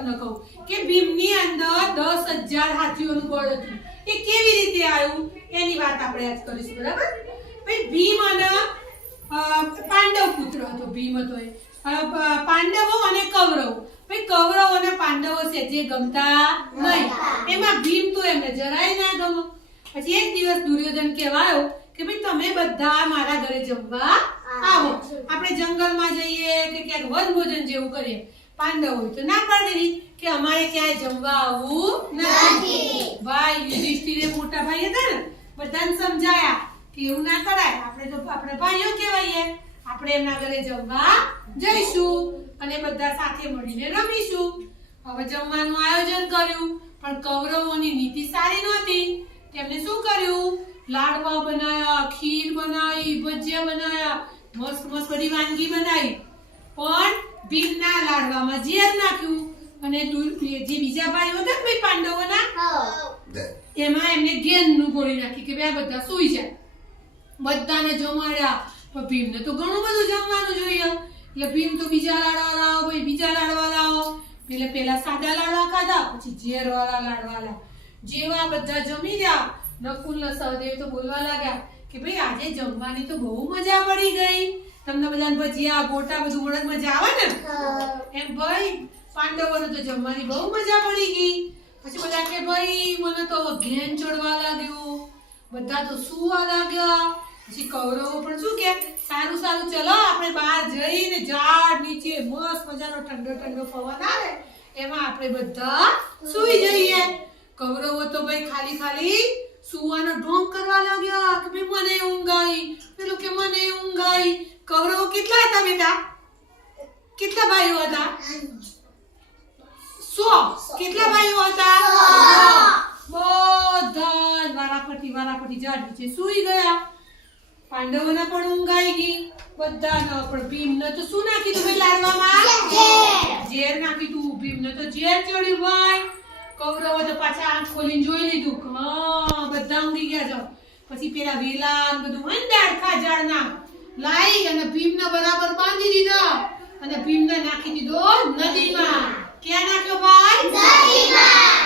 તમને કહું કે ભીમની અંદર 10,000 હાથીઓનું બળ હતું. એ કેવી રીતે આવ્યું એની વાત આપણે આજ કરીશું, બરાબર? ભાઈ ભીમ અને પાંડવ પુત્ર હતો. ભીમ હતો એ પાંડવો અને કૌરવો. ભાઈ કૌરવો અને પાંડવો છે જે ગમતા નહીં. એમાં ભીમ તો એમને જરાય ના ગમો. પછી એક દિવસ દુર્યોધન કહેવાયો કે ભાઈ તમે બધા મારા ઘરે જમવા આવો, આપણે જંગલમાં જઈએ કે ક્યાંક વનભોજન જેવું કરીએ. પાંડવો તો ના પાડી કે અમારે ક્યાંય જમવા આવવું નથી. ભાઈ યુધિષ્ઠિરે મોટા ભાઈ હતા ને, બધાને સમજાયા કે એવું ના કરાય, આપણે તો આપણે ભાઈઓ કહેવાય, આપણે એમના ઘરે જમવા જઈશું અને બધા સાથે મળીને રમીશું. હવે જમવાનું આયોજન કર્યું, પણ કૌરવોની નીતિ સારી નહોતી. તેમણે શું કર્યું? લાડવા બનાવ્યા, ખીર બનાવી, ભજીયા બનાવ્યા, મસ્ત મસ્ત બધી વાનગી બનાવી. પણ ભીમના લાડવામાં ઝેર નાખ્યું અને જે બીજા ભાઈઓ હતા ને ભાઈ પાંડવોના, એમાં એમને ઘેનનું ગોળી નાખી કે ભાઈ આ બધા સૂઈ જાય. બધાને જમાડ્યા, પણ ભીમને તો ઘણું બધું જમવાનું જોઈએ. એટલે ભીમ તો બીજા લાડવા લાવો, ભાઈ બીજા લાડવા લાવો. એટલે પેલા સાદા લાડવા ખાધા, પછી ઝેરવાળા લાડવા લાવ્યા. જેવા બધા જમી ગયા, નકુલ ને સહદેવ તો બોલવા લાગ્યા કે ભાઈ આજે જમવાની તો બહુ મજા પડી ગઈ. તમને બધાને ભજીયા ગોટા બધું મળે મજા આવે ને એમ. ભાઈ પાંડવોને તો જમવાની બહુ મજા પડી ગઈ. પછી બધા કે ભાઈ મને તો ઘેન ચડવા લાગ્યું, બધા તો સુવા લાગ્યા. પછી કૌરવો પણ શું કે સારું સારું ચલો આપણે બહાર જઈને ઝાડ નીચે મસ્ત મજાનો ઠંડો ઠંડો પવન આવે એમાં આપણે બધા સૂઈ જઈએ. કૌરવો તો ભાઈ ખાલી ખાલી સુવાનો ઢોંગ કરવા લાગ્યા કે ભાઈ મને ઊંઘ આવી, પેલું કે મને ઊંઘ આવી. કૌરવો કેટલા હતા બેટા? કેટલા ભાઈઓ હતા? 100. કેટલા ભાઈઓ હતા? 100. બધા વારાફરતી ઝાડ નીચે સૂઈ ગયા. પાંડવોને પણ ઊંઘ આવી ગઈ બધાને. પણ ભીમને તો શું નાખી તું ભાઈ લાડવામાં? ઝેર નાખી તું. ભીમને તો ઝેર ચડ્યું ભાઈ. કૌરવો તો પાછા આંખ ખોલીને જોઈ લીધું, હા બધા ઊંઘી ગયા છો. પછી પેલા વેલા બધું હોય ને ડાળખા ઝાડના લાઈ અને ભીમને બરાબર બાંધી દીધા અને ભીમને નાખી દીધો નદીમાં. ક્યાં નાખ્યો ભાઈ? નદીમાં.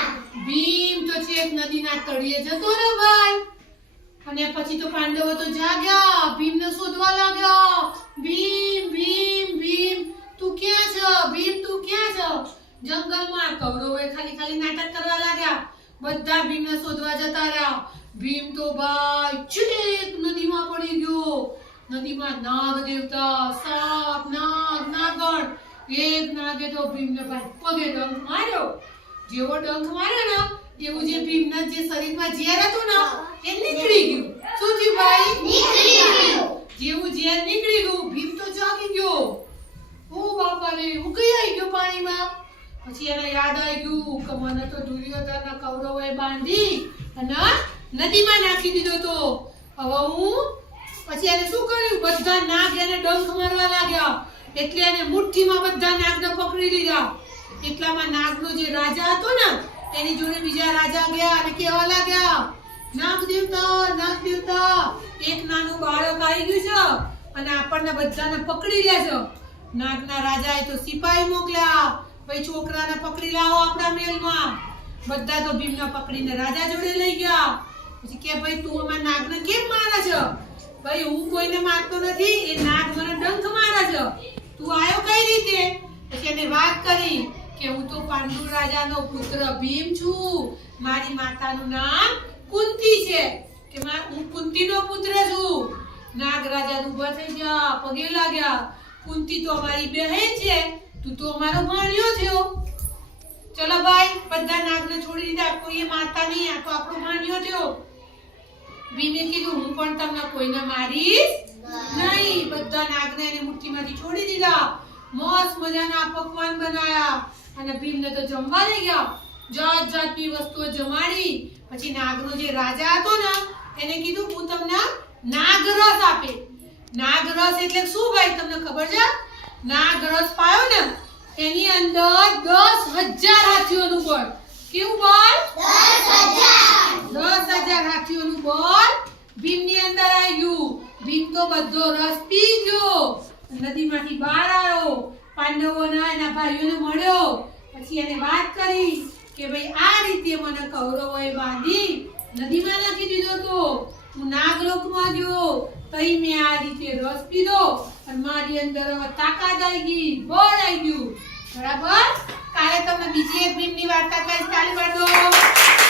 ભીમ તો છેક નદીના તળિયે જતો રહ્યો ભાઈ. અને પછી તો પાંડવો તો જાગ્યા, ભીમને શોધવા લાગ્યા. ભીમ ભીમ ભીમ તું ક્યાં છો? ભીમ તું ક્યાં છો? જંગલમાં. કૌરવોએ ખાલી ખાલી નાટક કરવા લાગ્યા. બધા ભીમને શોધવા જતા રહ્યા. ભીમ તો ભાઈ છેક નદીમાં પડી ગયો. નદીમાં નાગ દેવતા, સાપ, નાગ, નાગણ. એક નાગે તો ભીમને ભાઈ પગે ડંખ માર્યો. જેવો ડંખ માર્યો ને એવું જે ભીમના જે શરીરમાં ઝેર હતું ને એ નીકળી ગયું. શું થયું ભાઈ? નીકળી ગયું. જેવું ઝેર નીકળી ગયું ભીમ તો જાગી ગયો. ઓ બાપા રે, હું કઈ આવી ગયો પાણીમાં. પછી એને યાદ આવી ગયું કે મને તો દુર્યોધનના કૌરવોએ બાંધી અને નદીમાં નાખી દીધો તો. હવે હું પછી એને શું કર્યું? બધા નાગ એને ડંખ મારવા લાગ્યા. એટલે એને મુઠ્ઠીમાં બધા નાગને પકડી લીધા. એટલામાં નાગનો જે રાજા હતો ને એની જોડે બીજા રાજા ગયા અને કહેવા લાગ્યા, નાગ દેવતા એક નાનું બાળક આવી ગયું છે અને આપણને બધાને પકડી લે છે. નાગના રાજાએ તો સિપાહી મોકલ્યા, ભાઈ છોકરાને પકડી લાવો આપણા મહેલમાં. બધા તો ભીમને પકડીને રાજા જોડે લઈ ગયા. પછી કે ભાઈ તું અમારા નાગને કેમ મારે છે? ભાઈ હું કોઈને મારતો નથી, એ નાગ મને ડંખ મારે છે. તું આવ્યો કઈ રીતે? પછી એને વાત કરી કે હું તો પાંડુ રાજાનો પુત્ર ભીમ છું. મારી માતાનું નામ કુંતી છે કે હું કુંતીનો પુત્ર છું. નાગ રાજા ઊભા થઈ ગયા, પગે લાગ્યા. કુંતી તો અમારી બહેન છે, તું તો અમારો ભાણિયો થયો. ચલો ભાઈ બધા નાગને છોડી દીધા. કોઈએ મારતા નહીં, આ તો આપણો ભાણિયો થયો. ભીમે કીધું હું પણ તમને કોઈને મારીશ નહીં. બધા નાગને એને મુઠ્ઠીમાંથી છોડી દીધા. મસ્ત મજાના પકવાન બનાયા અને ભીમને તો જમવા લઈ ગયા. જાત જાતની વસ્તુઓ જમાડી. પછી નાગનો જે રાજા હતો ને એને કીધું હું તમને નાગરસ આપે. નાગરસ એટલે શું ભાઈ તમને ખબર છે? નાગરસ પાયો ને એની અંદર 10,000 હાથીઓનું બળ. કેવું બળ? 10,000 હાથીઓનું બળ ભીમની અંદર આવી ગયું. ભીમ તો બધો રસ પી ગયો. નદીમાંથી બહાર આવ્યો. પાંડવોના એના ભાઈઓને મળ્યો. પછી એને વાત કરી કે ભાઈ આ રીતે મને કૌરવોએ બાંધી નદીમાં નાખી દીધો તો હું નાગલોકમાં ગયો તઈ મેં આ રીતે રસ પીધો અને મારી અંદર હવે તાકાત આવી ગઈ બળ આવી ગયું બરાબર કાલે તમને બીજી એક ભીમની વાર્તા કહીશ તાળી પાડો